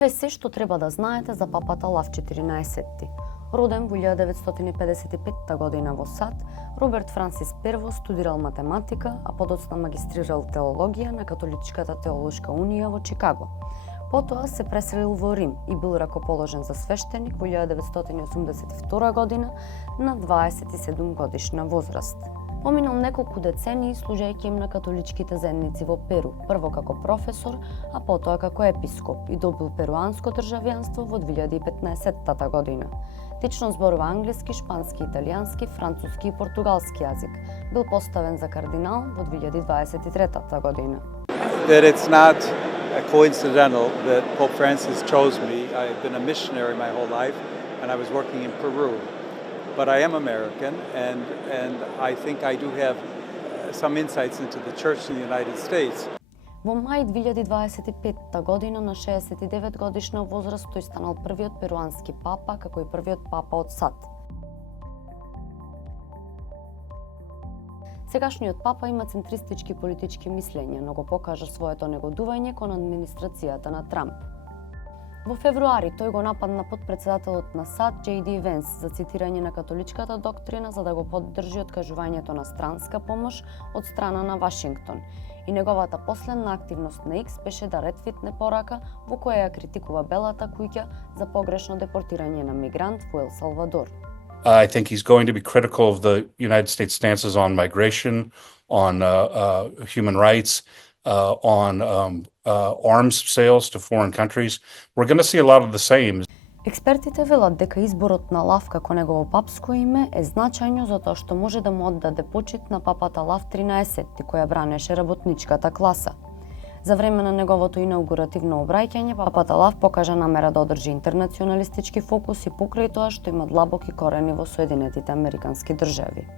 Е се што треба да знаете за папата Лав 14. Роден во 1955 година во САД, Роберт Франсис I студирал математика, а подоцна магистрирал теологија на Католичката теолошка унија во Чикаго. Потоа се преселил во Рим и бил ракоположен за свештеник во 1982 година на 27 годишна возраст. Поминал неколку децении служејќи им на католичките заедници во Перу, прво како професор, а потоа како епископ и добил перуанско државјанство во 2015 година. Течно зборува англиски, шпански, италијански, француски и португалски јазик. Бил поставен за кардинал во 2023 година. That it's not coincidental that Pope Francis chose me. I've been a missionary my whole life and I was working in Peru. But I am American, and I think I do have some insights into the church in the United States. Во мај 2025 година на 69 годишна возраст тој станал првиот перуански папа, како и првиот папа од САД. Сегашниот папа има центристички политички мислења, но го покажа своето негодување кон администрацијата на Трамп. Во февруари тој го нападна потпредседателот на САД J.D. Венс за цитирање на католичката доктрина за да го поддржи откажувањето на странска помош од страна на Вашингтон. И неговата последна активност на X беше да ретвитне порака во која ја критикува Белата куќа за погрешно депортирање на мигрант во Ел Салвадор. I think he's going to be critical of the United States stances on migration, on human rights, on arms sales to foreign countries. We're going to see a lot of the same. Експертите велат дека изборот на Лав како негово папско име е значајно затоа што може да му оддаде почит на папата Лав 13, која бранеше работничката класа. За време на неговото инаугуративно обраќање, папата Лав покажа намера да одржи интернационалистички фокус и покрај тоа што има длабоки корени во Соединетите Американски држави.